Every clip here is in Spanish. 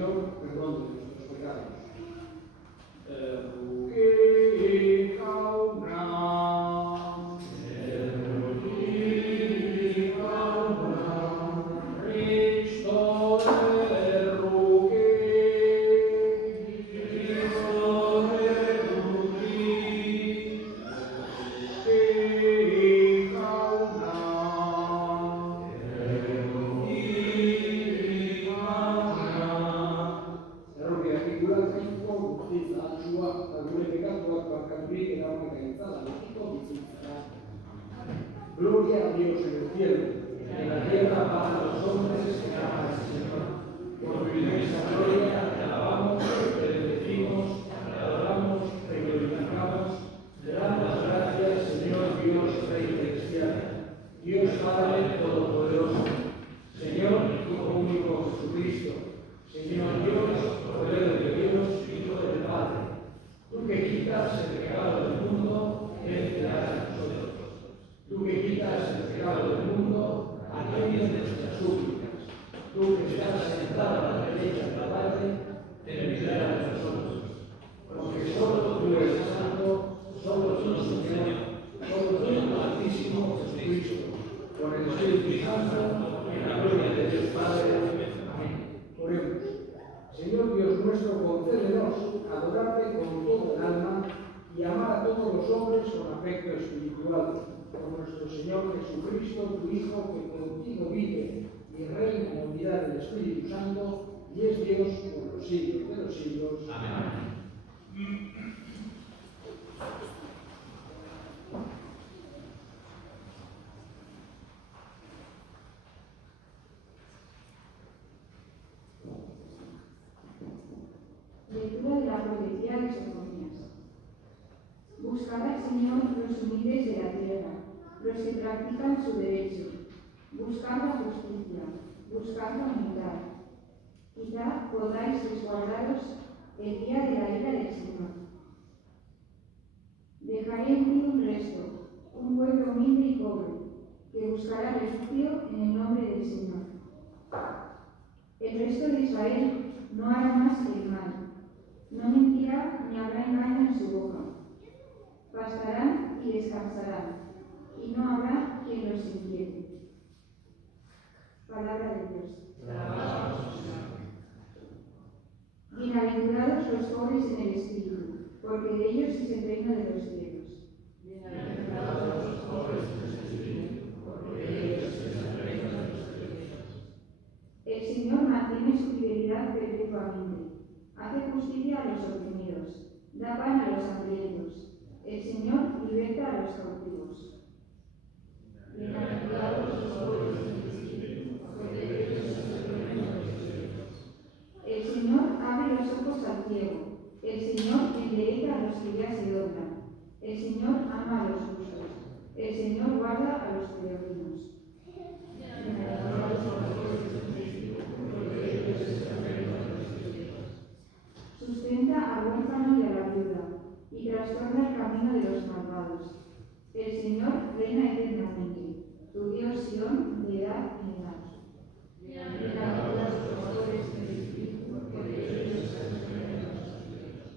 Señor perdón de nuestros pecados. Gloria a Dios en el cielo, en la tierra paz a los hombres que aman al Señor. Por tu inmensa gloria te alabamos, te bendecimos, te adoramos, te glorificamos, te damos las gracias, Señor Dios, Rey celestial, Dios Padre Todopoderoso, Señor Hijo único Jesucristo, Señor Dios, Cordero de Dios, Hijo del Padre. Tú que quitas el pecado del mundo, ten piedad de nosotros. Tú que quitas el pecado del mundo, atiende nuestras súplicas. Tú que estás sentado a la derecha del Padre, ten piedad de nosotros. Porque solo tú eres santo, solo tú, Señor, solo tú, el Altísimo Jesucristo, con el Espíritu Santo, en la gloria de Dios Padre. Amén. Oremos. Señor Dios nuestro, concédenos adorarte con todo el alma y amar a todos los hombres con afecto espiritual. Por nuestro Señor Jesucristo, tu Hijo, que contigo vive y reina en la unidad del Espíritu Santo, y es Dios por los siglos de los siglos. Amén. Lectura de la profecía de Sofonías. Buscad al Señor los humildes de la tierra, los que practican su derecho. Buscad la justicia, buscad la humildad. Quizá podáis resguardaros el día de la ira del Señor. Dejaré en mí un resto, un pueblo humilde y pobre, que buscará refugio en el nombre del Señor. El resto de Israel no hará más que el mal, no mentirá ni habrá engaño en su boca. Pastarán y descansarán, y no habrá quien los inquiete. Palabra de Dios. Bienaventurados los pobres en el espíritu, porque de ellos es el reino de los cielos. Bienaventurados los pobres en el espíritu, porque de ellos es el reino de los cielos. El Señor mantiene su fidelidad perpetuamente, hace justicia a los oprimidos, da pan a los hambrientos. El Señor liberta a los cautivos. Bienaventurados los pobres en el espíritu, porque de ellos es el reino de los cielos. El Señor abre los ojos al ciego, el Señor endereza a los que ya se doblan, el Señor ama a los justos, el Señor guarda a los peregrinos. Bienaventurados los pobres en el espíritu, porque de ellos es el reino de los cielos. Sustenta al huérfano y a la viuda, y trastorna el camino de los malvados. El Señor reina eternamente, tu Dios Sión de edad en edad. Bienaventurados los pobres en el espíritu, porque de ellos es el reino de los cielos.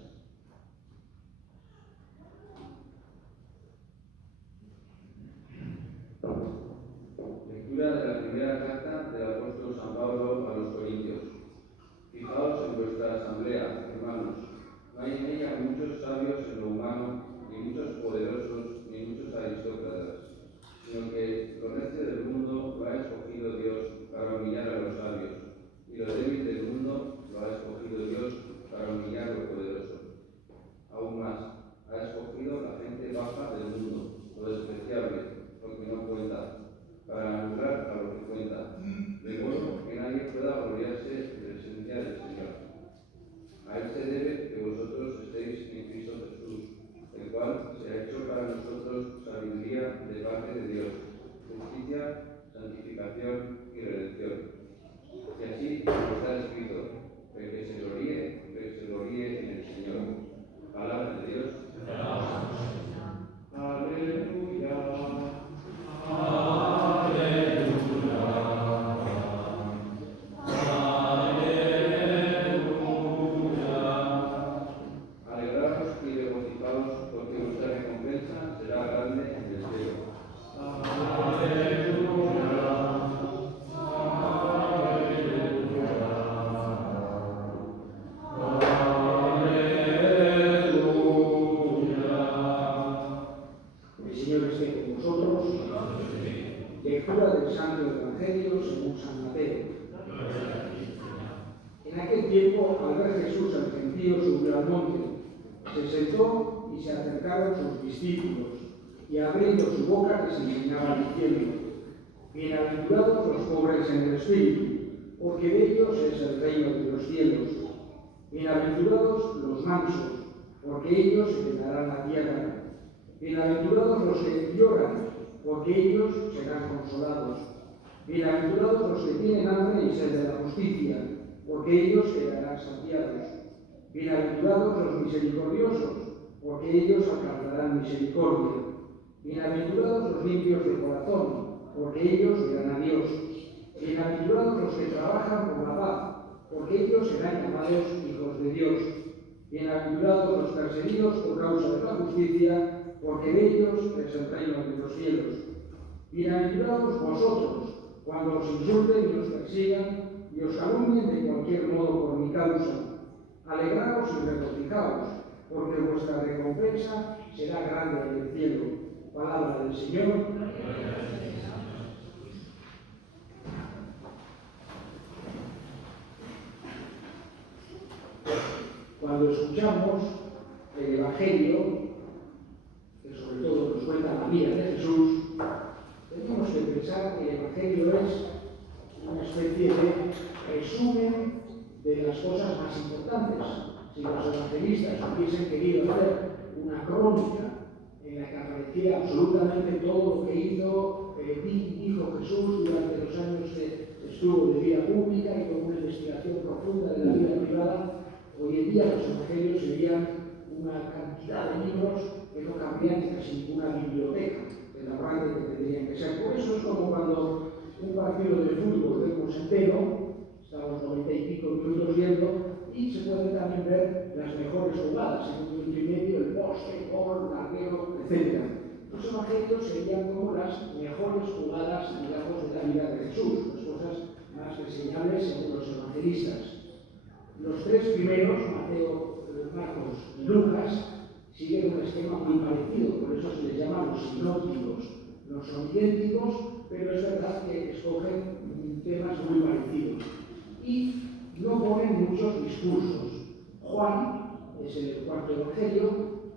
tiempo, al ver Jesús al gentío, subió al monte, se sentó y se acercaron sus discípulos, y abriendo su boca les enseñaba diciendo: bienaventurados los pobres en el espíritu, porque de ellos es el reino de los cielos. Bienaventurados los mansos, porque ellos heredarán la tierra. Bienaventurados los que lloran, porque ellos serán consolados. Bienaventurados los que tienen hambre y sed de la justicia, porque ellos quedarán saciados. Bienaventurados los misericordiosos, porque ellos alcanzarán misericordia. Bienaventurados los limpios de corazón, porque ellos verán a Dios. Bienaventurados los que trabajan por la paz, porque ellos serán llamados hijos de Dios. Bienaventurados los perseguidos por causa de la justicia, porque de ellos es el reino de los cielos. Bienaventurados vosotros, cuando os insulten y os persigan y os calumnien de cualquier modo por mi causa. Alegraos y regocijaos, porque vuestra recompensa será grande en el cielo. Palabra del Señor. Cuando escuchamos el Evangelio, que sobre todo nos cuenta la vida de Jesús, tenemos que pensar que el Evangelio es una especie de resumen de las cosas más importantes. Si los evangelistas hubiesen querido hacer una crónica en la que apareciera absolutamente todo lo que dijo Jesús durante los años que estuvo de vida pública y con una investigación profunda de la vida privada, hoy en día los evangelios serían una cantidad de libros que no cabrían en casi ninguna biblioteca de la grande que tendrían que ser. Por eso es como cuando un partido de fútbol vemos entero, estamos 90 y pico minutos viendo, y se pueden también ver las mejores jugadas, en un minuto y medio, el poste, gol, larguero, etc. Los evangelios serían como las mejores jugadas, digamos, de la vida de Jesús, las cosas más reseñables según los evangelistas. Los tres primeros, Mateo, Marcos y Lucas, siguen un esquema muy parecido, por eso se les llama los sinópticos. No son idénticos, pero es verdad que escogen temas muy parecidos. Y no ponen muchos discursos. Juan, es el cuarto evangelio,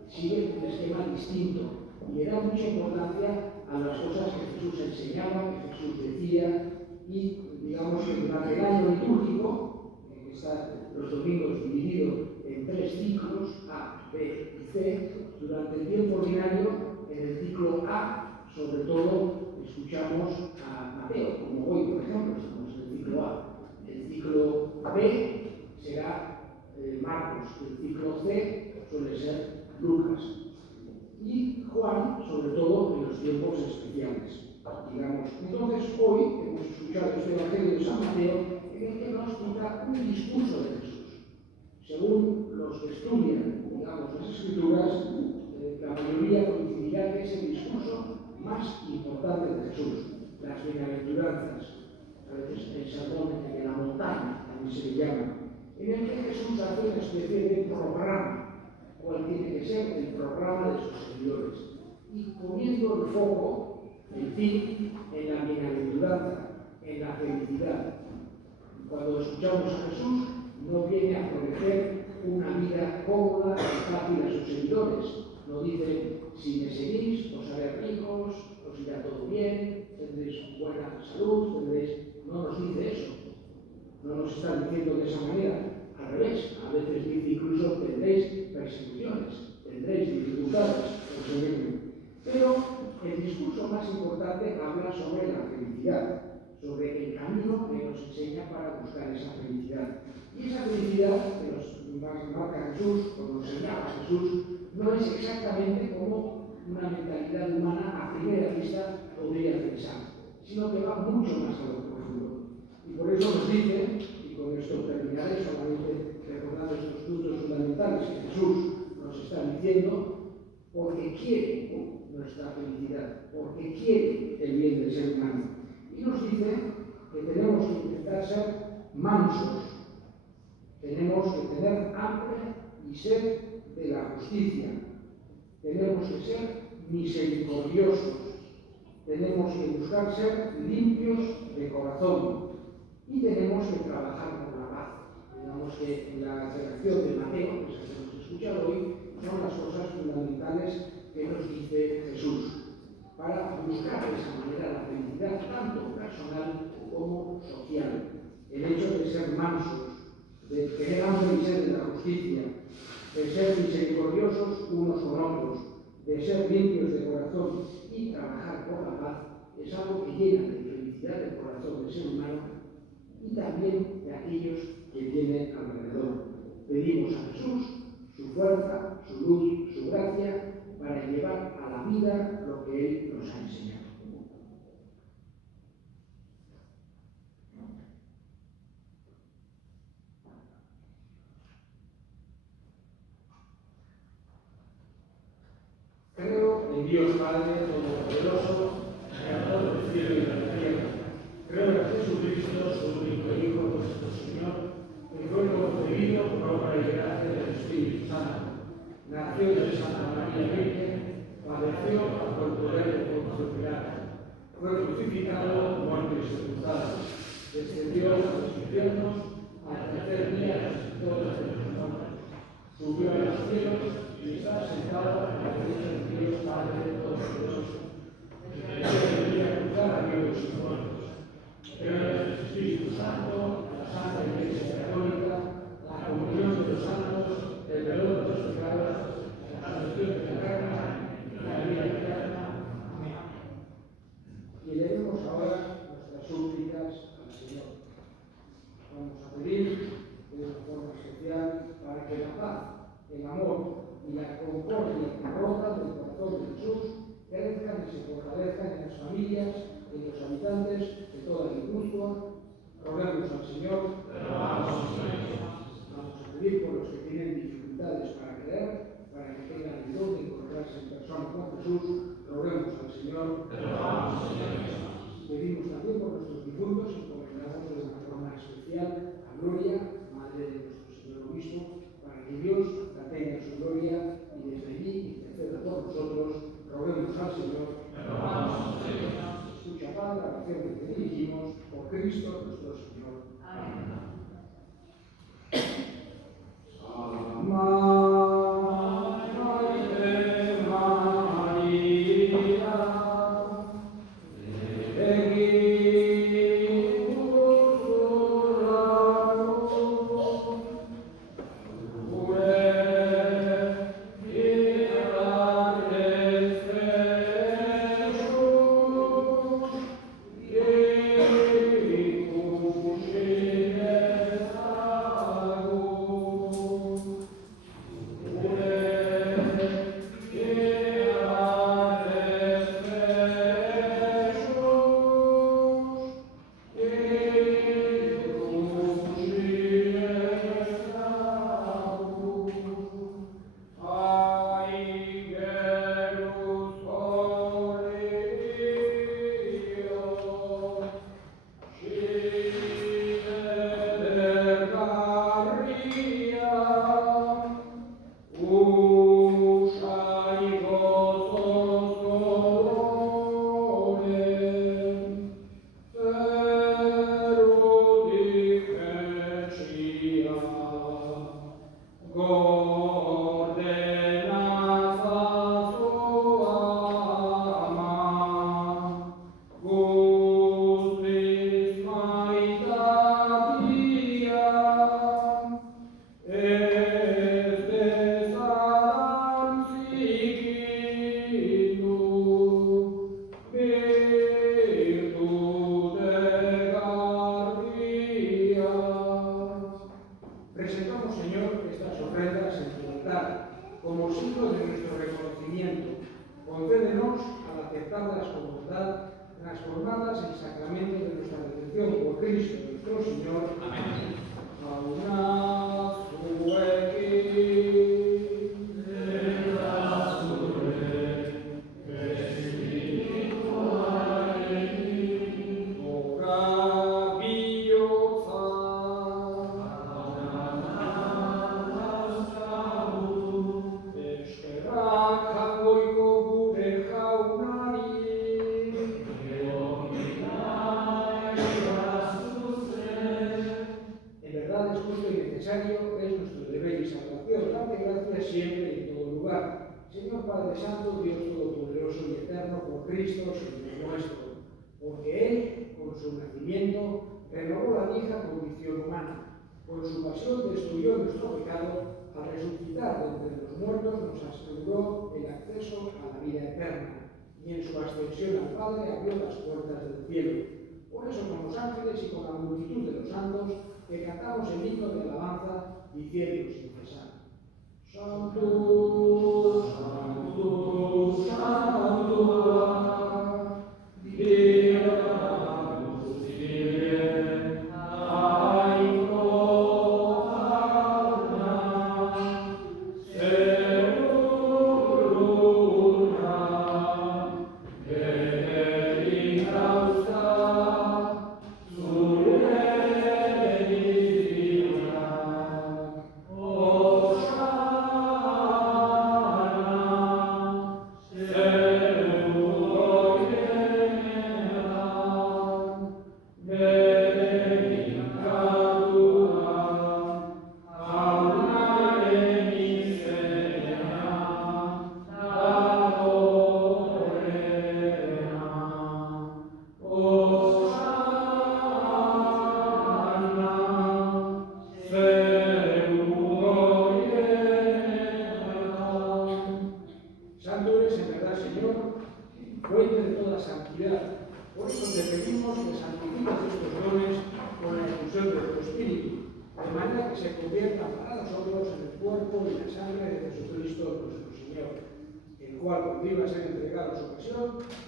sigue un esquema distinto y le da mucha importancia a las cosas que Jesús enseñaba, que Jesús decía, y digamos que durante el año litúrgico, que está los domingos dividido en tres ciclos, A, B y C, durante el tiempo ordinario, en el ciclo A, sobre todo, escuchamos a Mateo, como hoy, por ejemplo, estamos en el ciclo A. El ciclo B será Marcos, el ciclo C suele ser Lucas. Y Juan, sobre todo, en los tiempos especiales. Digamos. Entonces, hoy hemos escuchado este Evangelio de San Mateo, en el que nos toca un discurso de Jesús. Según los que estudian, digamos, las Escrituras, la mayoría coincidirá que es el discurso más importante de Jesús, las bienaventuranzas, a veces el sermón de la montaña, también se le llama, en el que Jesús hace una especie de programa, cuál tiene que ser el programa de sus seguidores, y poniendo el foco, el fin, en la bienaventuranza, en la felicidad. Cuando escuchamos a Jesús, no viene a prometer una vida cómoda y fácil a sus seguidores. No dice, si me seguís, os haré ricos, os irá todo bien, tendréis buena salud, No nos dice eso. No nos está diciendo de esa manera. Al revés, a veces dice incluso, tendréis persecuciones, tendréis dificultades, pero el discurso más importante habla sobre la felicidad, sobre el camino que nos enseña para buscar esa felicidad. Y esa felicidad que nos marca Jesús, o nos señala Jesús, no es exactamente como una mentalidad humana a primera vista podría pensar, sino que va mucho más a lo profundo. Y por eso nos dice, y con esto terminaré solamente recordando estos puntos fundamentales que Jesús nos está diciendo, porque quiere nuestra felicidad, porque quiere el bien del ser humano. Y nos dice que tenemos que intentar ser mansos, tenemos que tener hambre y sed de la justicia, tenemos que ser misericordiosos, tenemos que buscar ser limpios de corazón y tenemos que trabajar por la paz. Digamos que la redacción de Mateo, que es la que hemos escuchado hoy, son las cosas fundamentales que nos dice Jesús para buscar de esa manera la felicidad tanto personal como social. El hecho de ser mansos, de tener hambre y sed de la justicia, de ser misericordiosos unos con otros, de ser limpios de corazón y trabajar por la paz, es algo que llena de felicidad el corazón del ser humano y también de aquellos que tiene alrededor. Pedimos a Jesús su fuerza, su luz, su gracia para llevar a la vida lo que Él nos ha enseñado. Creo en Dios Padre Todopoderoso, Creador del cielo y de la tierra. Creo en Jesucristo, su único Hijo, nuestro Señor, que fue concebido por obra y gracia del Espíritu Santo. Nació de Santa María Virgen, padeció bajo el poder de Poncio Pilato. Fue crucificado, muerto y sepultado. Descendió a los infiernos, al tercer día resucitó de los muertos. Subió a los cielos y está sentado a la derecha de Dios Padre Todopoderoso. Debería cruzar a vivos y muertos. Creo en el Espíritu Santo, la Santa Iglesia Católica, la comunión de los santos, el perdón de los pecados, la salvación de la carne y la vida eterna. Amén. Y leemos ahora nuestras súplicas al Señor. Vamos a pedir de una forma especial para que la paz, el amor y la concordia que brotan del corazón de Jesús crezcan y se fortalezcan en las familias y en los habitantes de toda Guipúzcoa. Roguemos al Señor. Vamos a pedir por los que tienen dificultades para creer, para que tengan el don de encontrarse en persona con Jesús. Roguemos al Señor. Pedimos también por nuestros difuntos y encomendamos de una forma especial a Gloria, Madre de nuestro Señor Obispo, para que Dios la tenga en su gloria y desde allí interceda por nosotros. Roguemos al Señor. Escucha, Padre, la oración que te dirigimos por Cristo nuestro Señor. Amén. Transformadas en sacramento de nuestra redención por Cristo nuestro Señor. Amén. verdad es justo y necesario, es nuestro deber y salvación. Darte gracias siempre y en todo lugar. Señor Padre Santo, Dios Todopoderoso y Eterno, por Cristo, Señor nuestro, porque Él, con su nacimiento, renovó la vieja condición humana. Con su pasión destruyó nuestro pecado, al resucitar de entre los muertos nos aseguró el acceso a la vida eterna, y en su ascensión al Padre abrió las puertas del cielo. Por eso con los ángeles y con la multitud de los santos, que cantamos el himno de alabanza, diciendo sin cesar: Santo, Santo, Santo,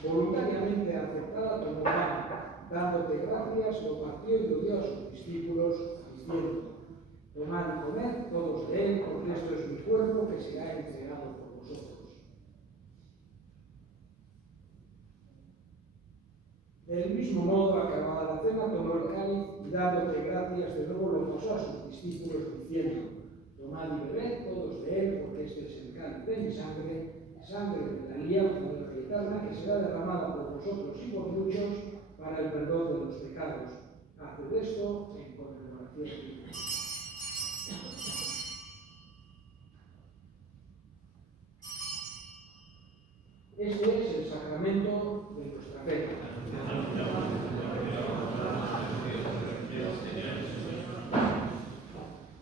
voluntariamente aceptada como pan, dándote gracias, lo partió y lo dio a sus discípulos, diciendo: tomad y comed todos de él, porque esto es mi cuerpo que será entregado por vosotros. Del mismo modo, acabada la cena, tomó el cáliz y dándote gracias de nuevo lo pasó a sus discípulos, diciendo: tomad y bebed todos de él, porque este es el cáliz de mi sangre, sangre de la alianza de la eterna, que será derramada por vosotros y por muchos para el perdón de los pecados. Haced esto en conmemoración mía. Este es el sacramento de nuestra fe.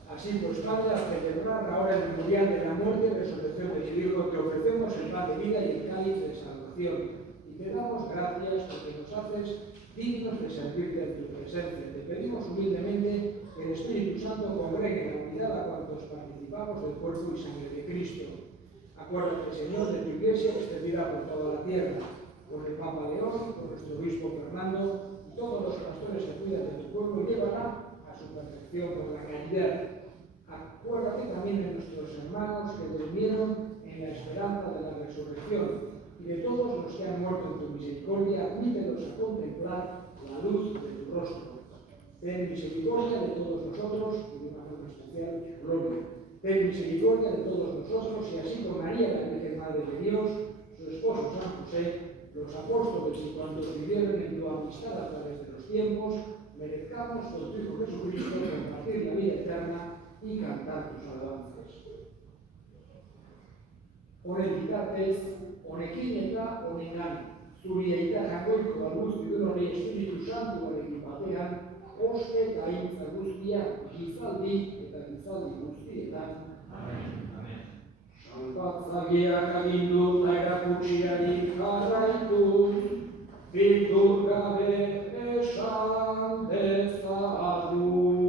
Así pues, Padre, al celebrar ahora el memorial de la muerte y resurrección de tu Hijo, te ofrecemos el pan de vida y el cáliz de salvación. Y te damos gracias porque nos haces dignos de servirte en tu presencia. Te pedimos humildemente que el Espíritu Santo congregue en la unidad a cuantos participamos del cuerpo y sangre de Cristo. Acuérdate, Señor, de tu Iglesia extendida por toda la tierra, por el Papa León, por nuestro obispo Fernando y todos los pastores que cuidan de tu pueblo, llévala a su perfección por la caridad. Acuérdate también de nuestros hermanos que durmieron en la esperanza de la resurrección, y de todos los que han muerto en tu misericordia, admítelos a contemplar la luz de tu rostro. Ten misericordia de todos nosotros, y de una forma especial, gloria. Ten misericordia de todos nosotros, y así con María, la Virgen Madre de Dios, su esposo San José, los apóstoles y cuantos vivieron en tu amistad a través de los tiempos, merezcamos por tu Hijo Jesucristo compartir la vida eterna y cantar tus alabanzas. Honen bitartez, honekin eta honegan, zuri eta jakoiko guztiun hori Espiritu Santuarekin batean, oske eta hitza guztiak gizaldi eta gizaldi guztietan. Amen. Salvatzailea agindu eta erakutsiari jarraituz, bildur gabe esan dezagun.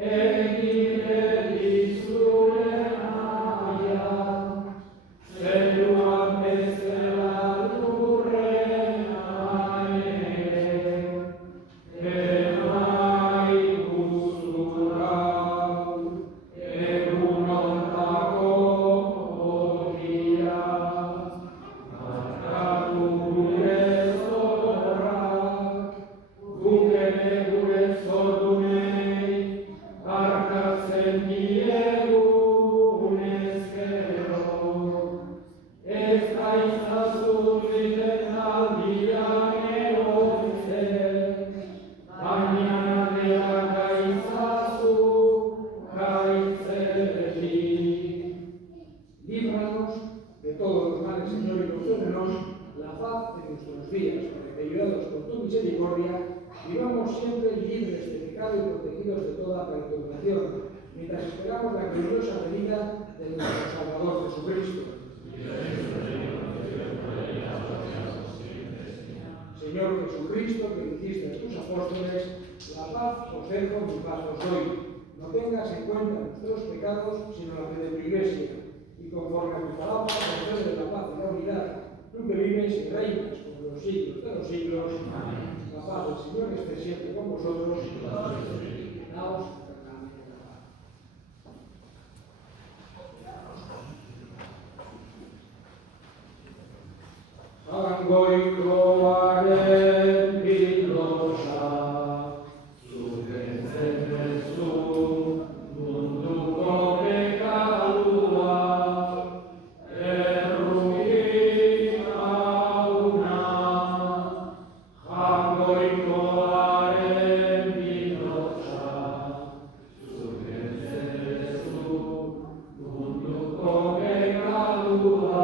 Egile misericordia, vivamos siempre libres de pecado y protegidos de toda perturbación, mientras esperamos la gloriosa venida de nuestro Salvador Jesucristo. Señor Jesucristo, que dijiste a tus apóstoles, la paz os dejo, mi paz os doy. No tengas en cuenta nuestros pecados, sino la fe de tu Iglesia. Y conforme a tu palabra, concede la paz y la unidad, tú que vives y reinas por los siglos de los siglos. Amén. La paz del Señor esté siempre con vosotros. Daos eternamente la paz. Sangoikoaren bilosa, zuzentzen duzu munduko pekadua, erruki hauna. Sangoikoaren bilosa, zuzentzen duzu munduko pekadua.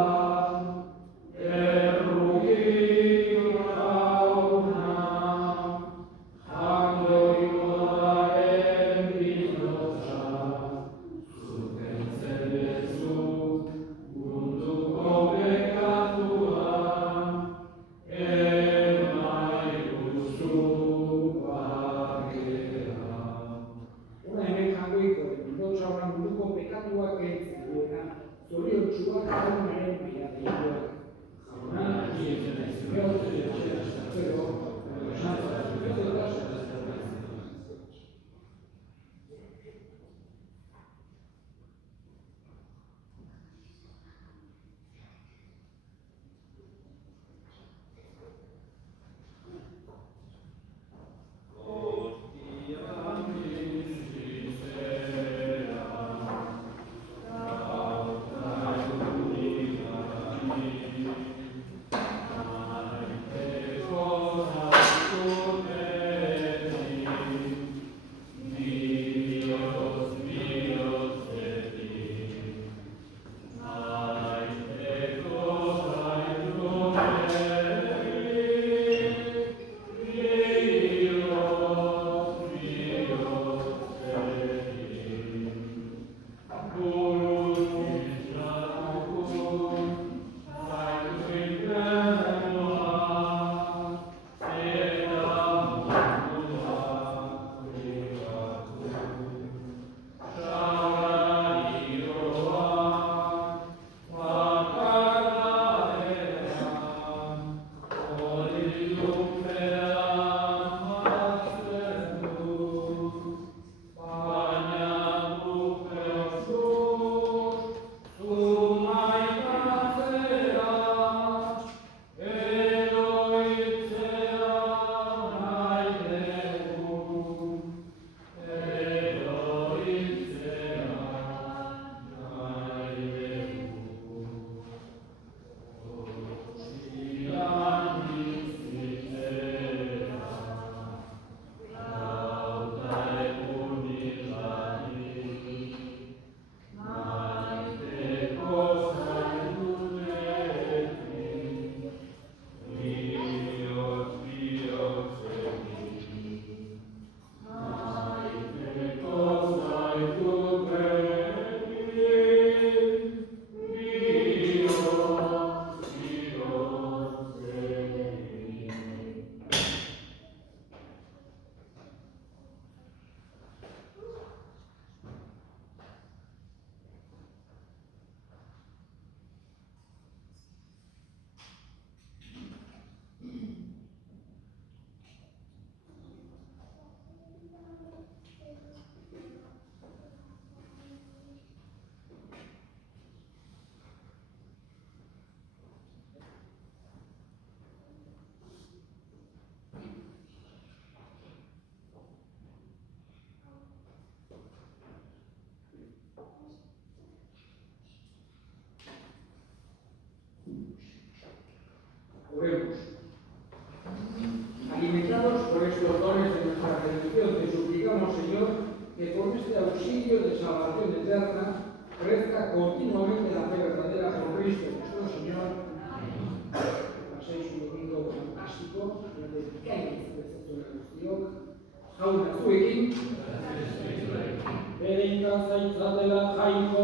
Oremos. Alimentados por estos dones de nuestra redención, te suplicamos, Señor, que con este auxilio de salvación eterna crezca continuamente la fe verdadera por Cristo nuestro Señor. Que paséis un domingo fantástico, donde Jauna zuekin, bere intan zaitzatela jaiko